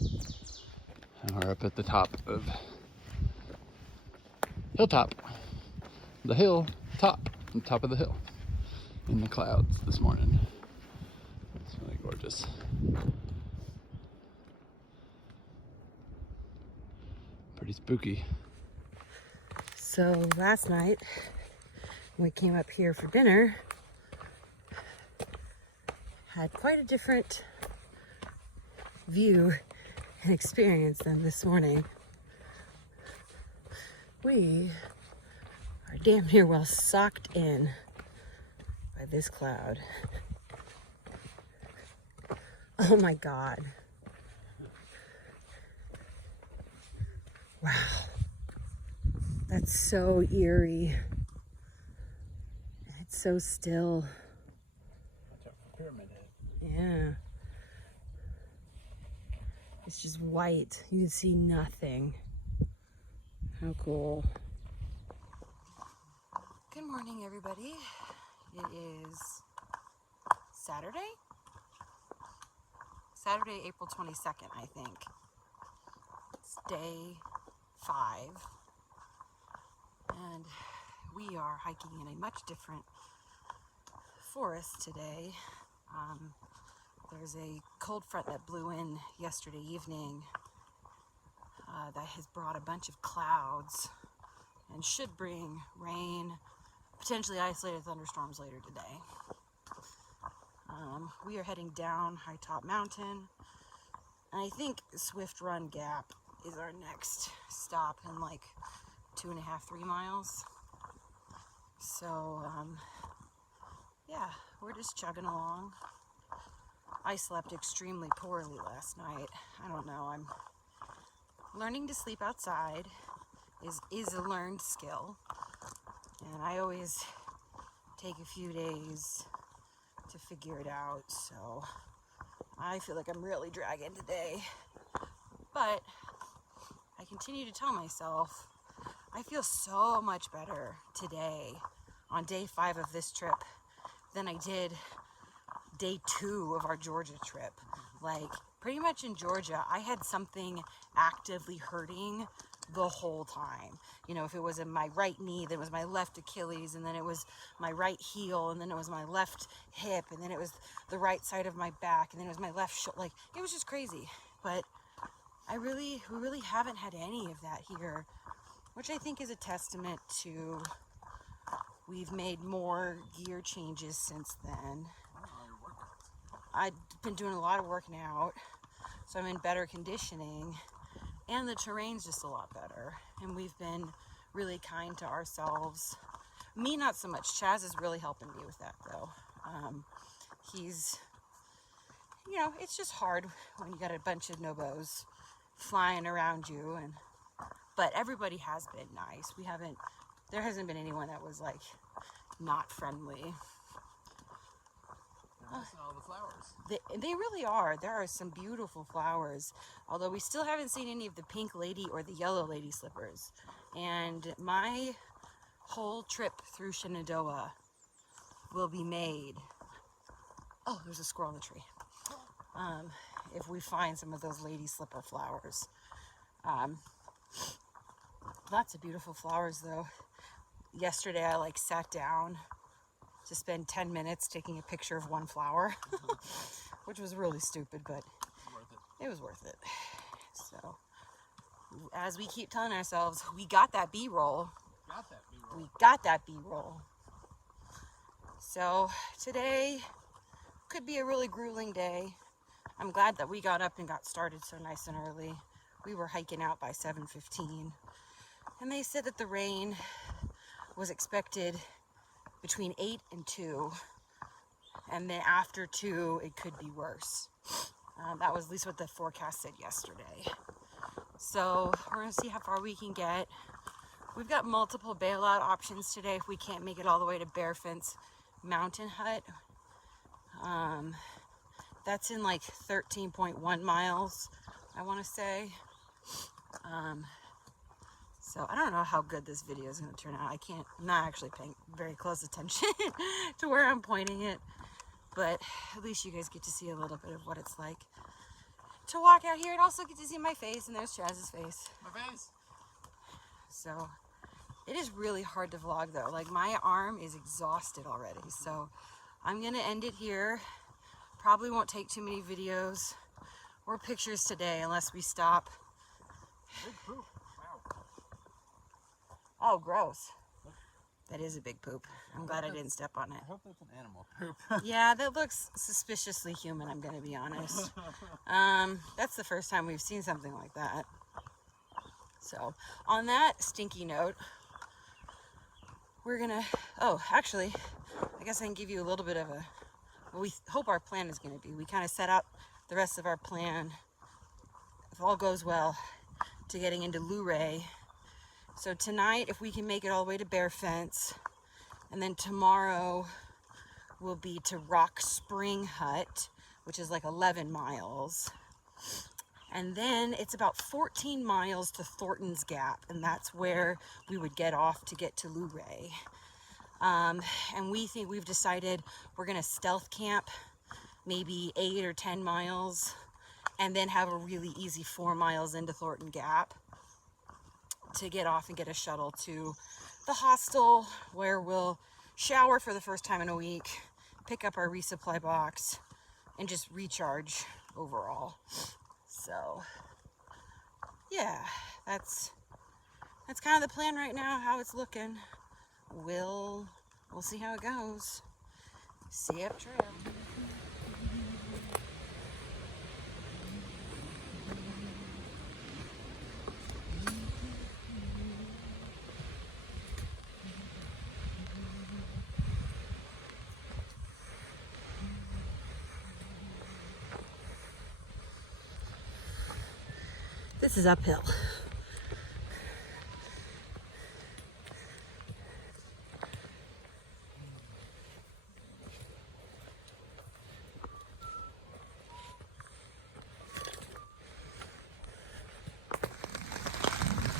And we're up at the top of Hilltop. The hill top, on top of the hill. In the clouds this morning. It's really gorgeous. Pretty spooky. So last night, when we came up here for dinner, had quite a different view and experience than this morning. We are damn near well socked in by this cloud. Oh my God. Wow. That's so eerie. It's so still. Watch out for Pyramid Head. Yeah. It's just white. You can see nothing. How cool. Good morning, everybody. It is Saturday, April 22nd, I think. It's day 5. And we are hiking in a much different forest today. There's a cold front that blew in yesterday evening that has brought a bunch of clouds and should bring rain, potentially isolated thunderstorms later today. We are heading down Hightop Mountain, and I think Swift Run Gap is our next stop in like 2.5, 3 miles. So, yeah, we're just chugging along. I slept extremely poorly last night. I don't know, I'm learning to sleep outside is a learned skill. And I always take a few days to figure it out, so I feel like I'm really dragging today. But I continue to tell myself, I feel so much better today on day 5 of this trip than I did day 2 of our Georgia trip. Like, pretty much in Georgia, I had something actively hurting the whole time. You know, if it was in my right knee, then it was my left Achilles, and then it was my right heel, and then it was my left hip, and then it was the right side of my back, and then it was my left shoulder. Like, it was just crazy. But we really haven't had any of that here, which I think is a testament to we've made more gear changes since then. I've been doing a lot of working out, so I'm in better conditioning, and the terrain's just a lot better, and we've been really kind to ourselves. Me, not so much. Chaz is really helping me with that, though. He's, you know, it's just hard when you got a bunch of NOBOs flying around you, but everybody has been nice. There hasn't been anyone that was, like, not friendly. All the flowers. They really are. There are some beautiful flowers, although we still haven't seen any of the pink lady or the yellow lady slippers. And my whole trip through Shenandoah will be made. Oh, there's a squirrel in the tree. If we find some of those lady slipper flowers. Lots of beautiful flowers, though. Yesterday I sat down to spend 10 minutes taking a picture of one flower, which was really stupid, but it was worth it. So, as we keep telling ourselves, we got that B-roll. We got that B-roll. So, today could be a really grueling day. I'm glad that we got up and got started so nice and early. We were hiking out by 7:15, and they said that the rain was expected between 8 and 2, and then after 2 it could be worse. That was at least what the forecast said yesterday. So we're gonna see how far we can get. We've got multiple bailout options today if we can't make it all the way to Bearfence Mountain Hut. That's in like 13.1 miles, I want to say. So I don't know how good this video is going to turn out. I'm not actually paying very close attention to where I'm pointing it, but at least you guys get to see a little bit of what it's like. to walk out here and also get to see my face, and there's Chaz's face. My face. So it is really hard to vlog though. Like my arm is exhausted already. So I'm gonna end it here. Probably won't take too many videos or pictures today unless we stop. Big poop. Wow. Oh, gross. That is a big poop. I'm glad I didn't step on it. I hope that's an animal poop. Yeah, that looks suspiciously human, I'm gonna be honest. That's the first time we've seen something like that. So, on that stinky note, we're gonna, oh, actually, I guess I can give you a little bit of a, what we hope our plan is gonna be. We kind of set up the rest of our plan, if all goes well, to getting into Luray. So tonight, if we can make it all the way to Bearfence, and then tomorrow will be to Rock Spring Hut, which is like 11 miles. And then it's about 14 miles to Thornton's Gap, and that's where we would get off to get to Luray. And we've decided we're gonna stealth camp maybe 8 or 10 miles, and then have a really easy 4 miles into Thornton Gap to get off and get a shuttle to the hostel, where we'll shower for the first time in a week, pick up our resupply box, and just recharge overall. So yeah, that's kind of the plan right now, how it's looking. We'll see how it goes. See you up trail. This is uphill.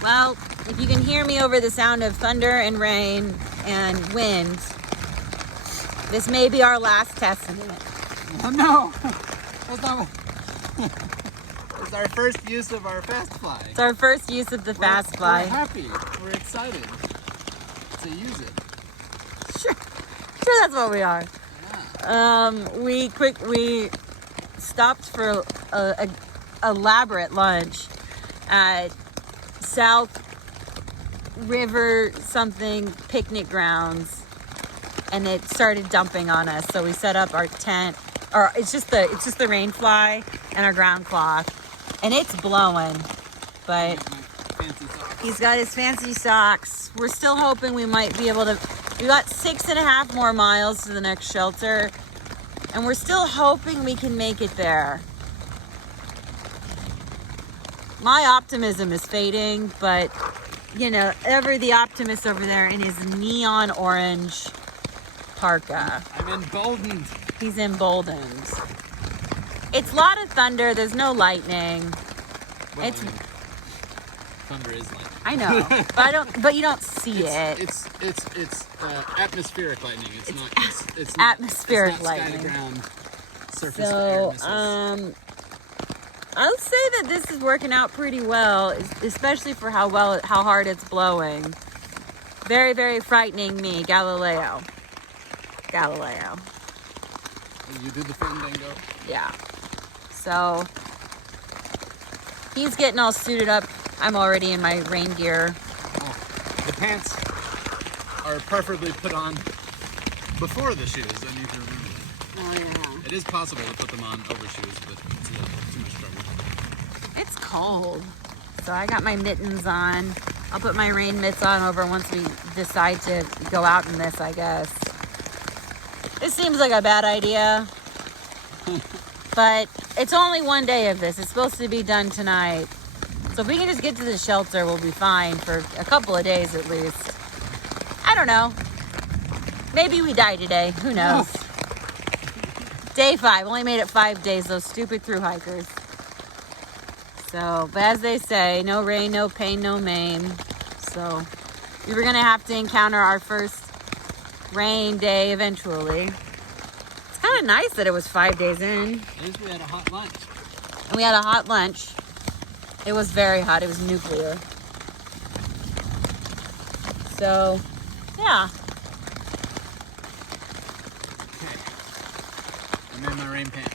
Well, if you can hear me over the sound of thunder and rain and wind, this may be our last testament. Oh no! That's not what... It's our first use of our fast fly. It's our first use of the fast fly. We're happy. We're excited to use it. Sure, that's what we are. Yeah. We stopped for a elaborate lunch at South River something picnic grounds, and it started dumping on us. So we set up our tent, or it's just the rain fly and our ground cloth, and it's blowing. But he's got his fancy socks. We're still hoping we might be able to. We got 6.5 more miles to the next shelter, and we're still hoping we can make it there. My optimism is fading, but you know, ever the optimist over there in his neon orange parka. I'm emboldened. He's emboldened. It's a lot of thunder. There's no lightning. Well, It's. I mean, thunder is lightning. I know, but I don't. But you don't see it. It's atmospheric lightning. It's Atmospheric it's not lightning. Sky to ground surface So, air missiles. I'll say that this is working out pretty well, especially for how hard it's blowing. Very, very frightening me, Galileo. You did the fandango. Yeah. So he's getting all suited up. I'm already in my rain gear. Oh, the pants are preferably put on before the shoes. I need to remember that. Oh yeah. It is possible to put them on over shoes, but it's a little too much trouble. It's cold. So I got my mittens on. I'll put my rain mitts on over once we decide to go out in this, I guess. This seems like a bad idea. But it's only one day of this. It's supposed to be done tonight. So if we can just get to the shelter, we'll be fine for a couple of days at least. I don't know. Maybe we die today. Who knows? Day 5. Only made it 5 days. Those stupid through hikers. So, but as they say, no rain, no pain, no maim. So we were going to have to encounter our first rain day eventually. It's kind of nice that it was 5 days in. At least we had a hot lunch. and we had a hot lunch. It was very hot. It was nuclear. So, yeah. Okay. I'm in my rain pants.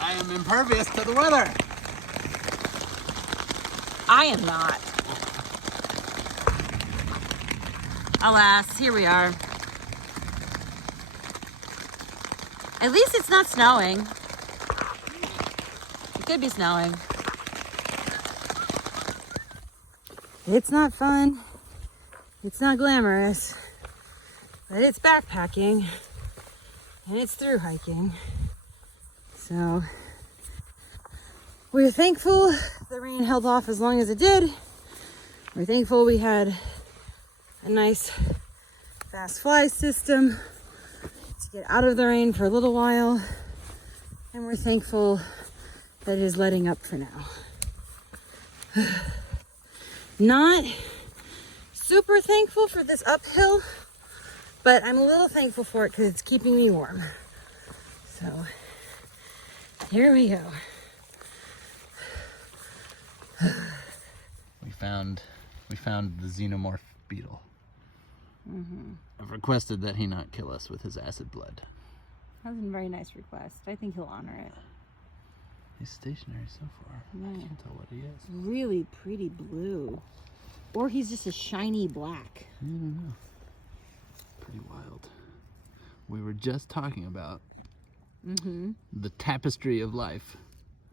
I am impervious to the weather. I am not. Alas, here we are. At least it's not snowing. It could be snowing. It's not fun. It's not glamorous. But it's backpacking. And it's through hiking. So we're thankful the rain held off as long as it did. We're thankful we had a nice fast fly system to get out of the rain for a little while. And we're thankful that it is letting up for now. Not super thankful for this uphill, but I'm a little thankful for it because it's keeping me warm. So here we go. We found the xenomorph beetle. I've requested that he not kill us with his acid blood. That was a very nice request. I think he'll honor it. He's stationary so far. Yeah. I can't tell what he is. Really pretty blue. Or he's just a shiny black. I don't know. Pretty wild. We were just talking about the tapestry of life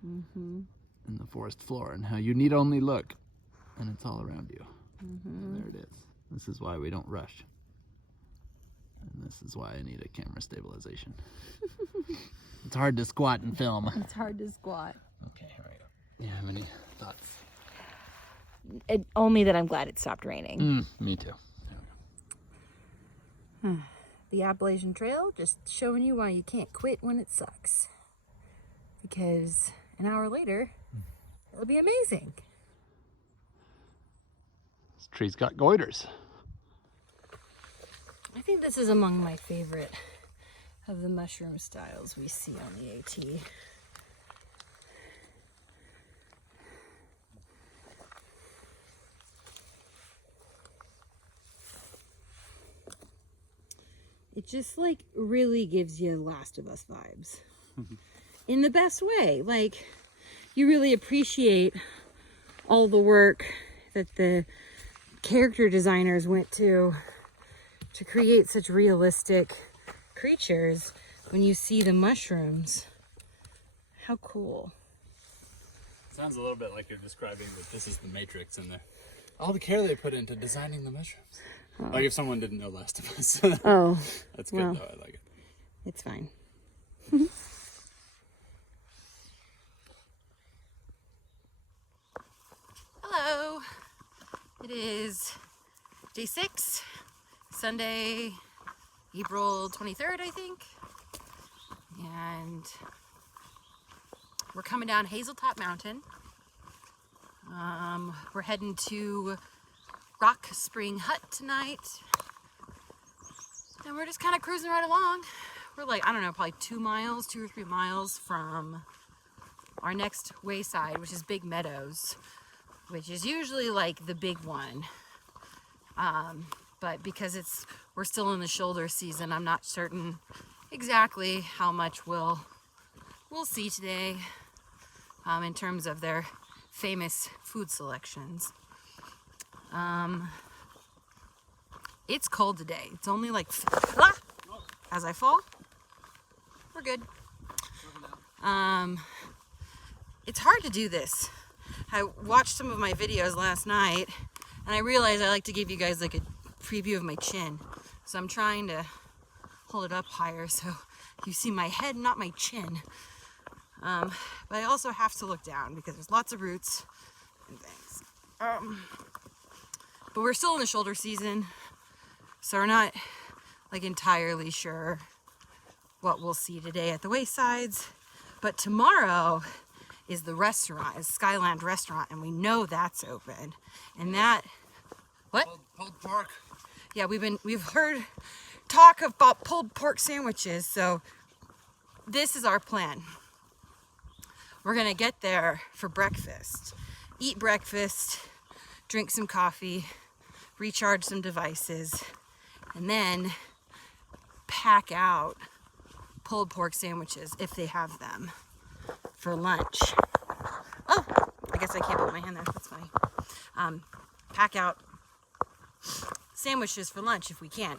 in the forest floor and how you need only look and it's all around you. And there it is. This is why we don't rush. And this is why I need a camera stabilization. It's hard to squat and film. It's hard to squat. Okay, here we go. You have any thoughts? Only that I'm glad it stopped raining. Me too. There we go. The Appalachian Trail, just showing you why you can't quit when it sucks. Because an hour later, it'll be amazing. This tree's got goiters. I think this is among my favorite of the mushroom styles we see on the AT. It just like really gives you Last of Us vibes. In the best way. Like, you really appreciate all the work that the character designers went to create such realistic creatures. When you see the mushrooms, how cool. Sounds a little bit like you're describing that this is the Matrix and all the care they put into designing the mushrooms. Oh. Like if someone didn't know Last of Us. Oh. That's good though, I like it. It's fine. Hello. It is day 6, Sunday, April 23rd, I think. And we're coming down Hightop Mountain. We're heading to Rock Spring Hut tonight. And we're just kind of cruising right along. We're like, I don't know, probably 2 or 3 miles from our next wayside, which is Big Meadows, which is usually like the big one. But because we're still in the shoulder season, I'm not certain exactly how much we'll see today in terms of their famous food selections. It's cold today. It's only like as I fall. We're good. It's hard to do this. I watched some of my videos last night and I realized I like to give you guys like a preview of my chin. So I'm trying to hold it up higher so you see my head, not my chin. But I also have to look down because there's lots of roots and things. But we're still in the shoulder season, so we're not like entirely sure what we'll see today at the waysides. But tomorrow is the restaurant, is Skyland Restaurant, and we know that's open. And that, what? Pulled pork. Yeah, we've heard talk about pulled pork sandwiches, so this is our plan. We're gonna get there for breakfast, eat breakfast, drink some coffee, recharge some devices, and then pack out pulled pork sandwiches if they have them for lunch. Oh, I guess I can't put my hand there. That's funny. Pack out sandwiches for lunch if we can.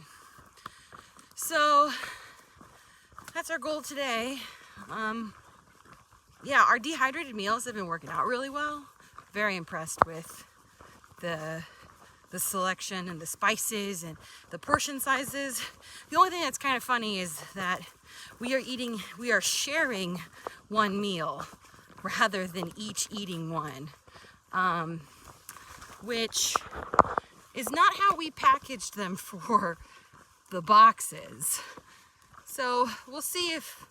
So that's our goal today. Yeah, our dehydrated meals have been working out really well. Very impressed with the selection and the spices and the portion sizes. The only thing that's kind of funny is that we are sharing one meal rather than each eating one, which is not how we packaged them for the boxes. So we'll see if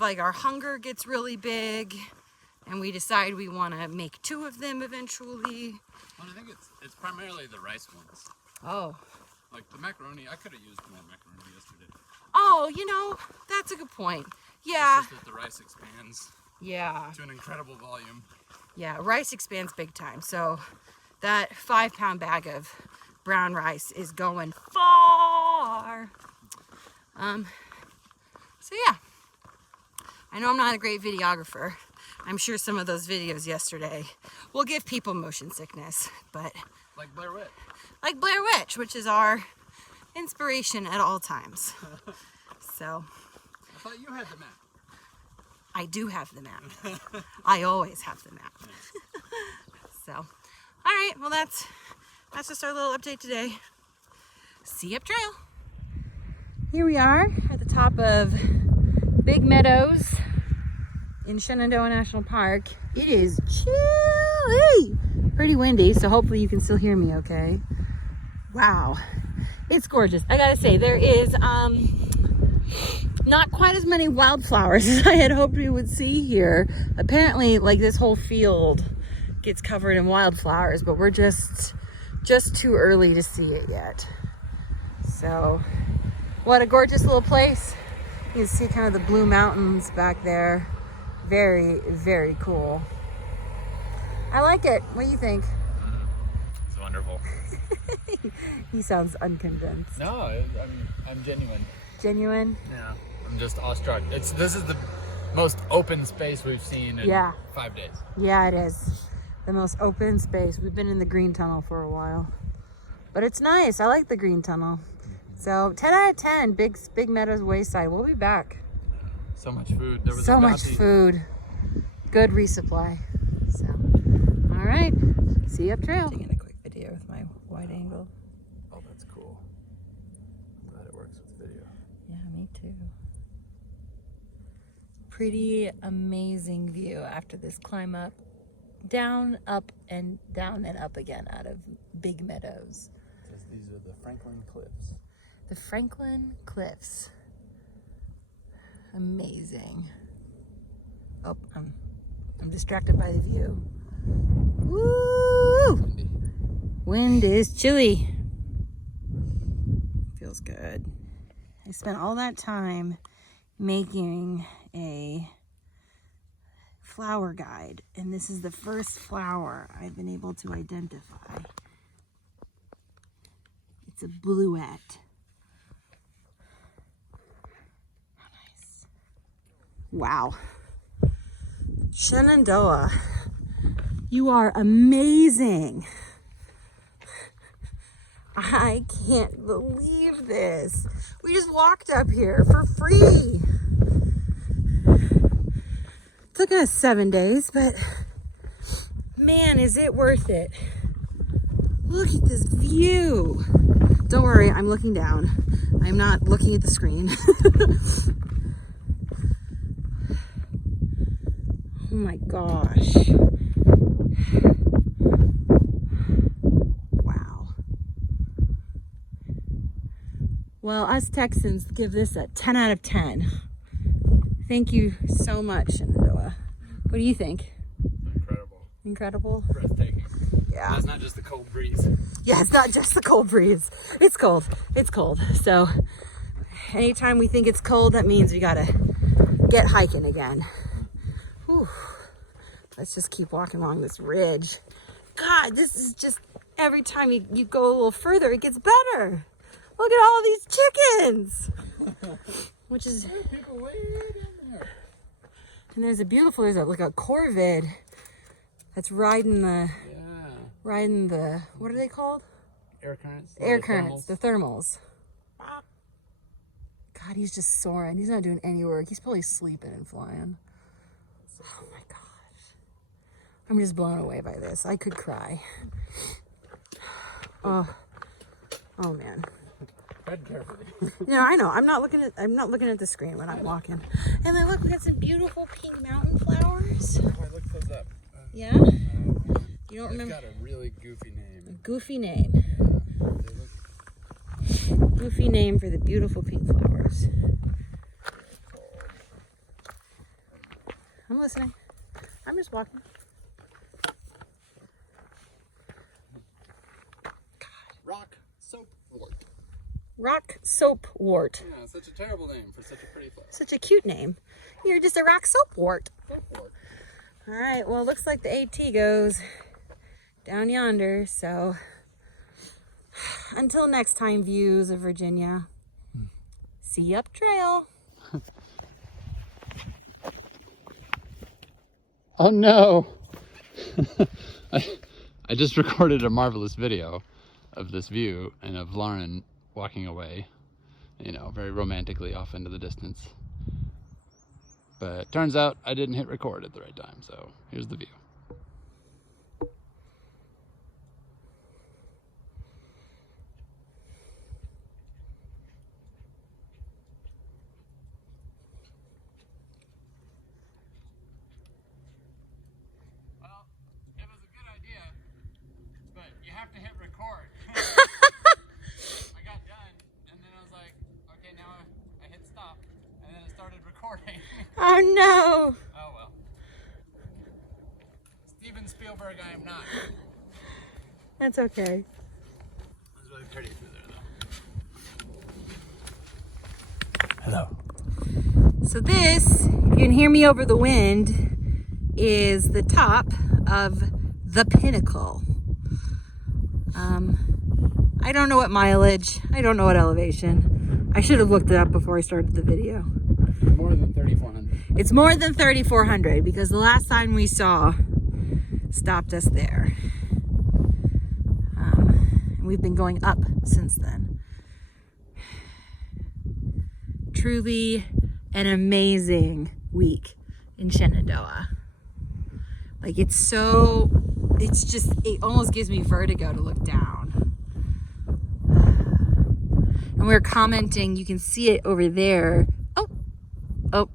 like our hunger gets really big and we decide we want to make 2 of them eventually. Well, I think it's primarily the rice ones. Oh. Like the macaroni, I could have used more macaroni yesterday. Oh, you know, that's a good point. Yeah. It's just that the rice expands. Yeah. To an incredible volume. Yeah, rice expands big time. So that 5-pound bag of brown rice is going far. So yeah. I know I'm not a great videographer. I'm sure some of those videos yesterday will give people motion sickness, but... Like Blair Witch. Like Blair Witch, which is our inspiration at all times. So... I thought you had the map. I do have the map. I always have the map. So, all right, well that's just our little update today. See you up trail. Here we are at the top of Big Meadows in Shenandoah National Park. It is chilly, pretty windy, so hopefully you can still hear me okay. Wow, it's gorgeous. I gotta say, there is not quite as many wildflowers as I had hoped we would see here. Apparently, like, this whole field gets covered in wildflowers, but we're just too early to see it yet. So, what a gorgeous little place. You can see kind of the Blue Mountains back there. Very, very cool. I like it. What do you think? It's wonderful. He sounds unconvinced. No, I'm genuine. Genuine? Yeah. I'm just awestruck. This is the most open space we've seen in 5 days. Yeah, it is. The most open space. We've been in the green tunnel for a while. But it's nice. I like the green tunnel. So 10 out of 10, Big Meadows Wayside. We'll be back. So much food. There was so much food. Good resupply. So, all right. See you up trail. Taking a quick video with my wide angle. Oh, that's cool. I'm glad it works with video. Yeah, me too. Pretty amazing view after this climb up. Down, up, and down and up again out of Big Meadows. Because these are the Franklin Cliffs. The Franklin Cliffs. Amazing. Oh, I'm distracted by the view. Woo! Windy. Wind is chilly. Feels good. I spent all that time making a flower guide, and this is the first flower I've been able to identify. It's a bluette. How nice. Wow. Shenandoah, you are amazing. I can't believe this. We just walked up here for free. Took us 7 days, but man, is it worth it. Look at this view. Don't worry, I'm looking down. I'm not looking at the screen. Oh my gosh. Wow. Well, us Texans give this a 10 out of 10. Thank you so much, Shenandoah. What do you think? Incredible. Incredible? Breathtaking. Yeah. That's not just the cold breeze. Yeah, it's not just the cold breeze. It's cold. It's cold. So anytime we think it's cold, that means we gotta get hiking again. Whew. Let's just keep walking along this ridge. God, this is just, every time you go a little further, it gets better. Look at all these chickens. Which is... People way in there. And there's like a corvid that's riding the, what are they called? Air currents. Air currents, the thermals. God, he's just soaring. He's not doing any work. He's probably sleeping and flying. Oh my gosh. I'm just blown away by this. I could cry. Oh man. Tread carefully. No, I know. I'm not looking at the screen when I'm walking. And then look, we got some beautiful pink mountain flowers. Oh, I looked those up. Yeah? You don't remember? It's got a really goofy name. Goofy name. Goofy name for the beautiful pink flowers. I'm listening. I'm just walking. Rock soapwort. Rock soapwort. Yeah, such a terrible name for such a pretty flower. Such a cute name. You're just a rock soapwort. Soapwort. All right, well, it looks like the AT goes down yonder, so until next time, views of Virginia. See you up trail. Oh no! I just recorded a marvelous video of this view and of Lauren walking away, you know, very romantically off into the distance. But turns out I didn't hit record at the right time, so here's the view. Well, it was a good idea, but you have to hit record. I got done, and then I was like, okay, now I hit stop, and then it started recording. Oh no! Oh well. Steven Spielberg, I am not. That's okay. It was really pretty through there, though. Hello. So this, you can hear me over the wind, is the top of the pinnacle. I don't know what mileage. I don't know what elevation. I should have looked it up before I started the video. More than 3,400. It's more than 3,400 because the last sign we saw stopped us there. And we've been going up since then. Truly an amazing week in Shenandoah. Like it almost gives me vertigo to look down. And we're commenting, you can see it over there. Oh,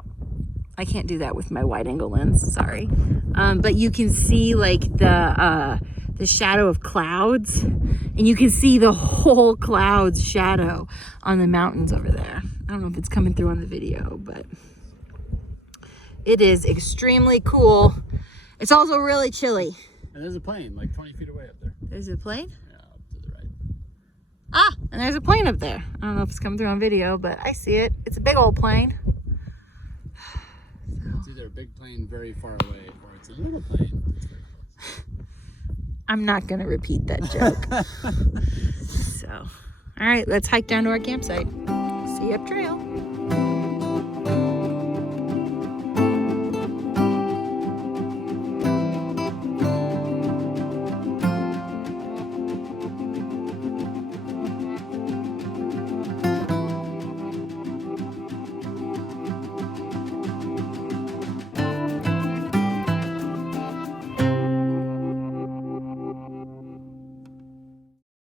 I can't do that with my wide angle lens, sorry. But you can see like the shadow of clouds, and you can see the whole cloud's shadow on the mountains over there. I don't know if it's coming through on the video, but it is extremely cool. It's also really chilly. And there's a plane like 20 feet away up there. There's a plane? Yeah, up to the right. Ah, and there's a plane up there. I don't know if it's coming through on video, but I see it. It's a big old plane. It's either a big plane very far away or it's a little plane that's very close. I'm not going to repeat that joke. So, all right, let's hike down to our campsite. See you up trail.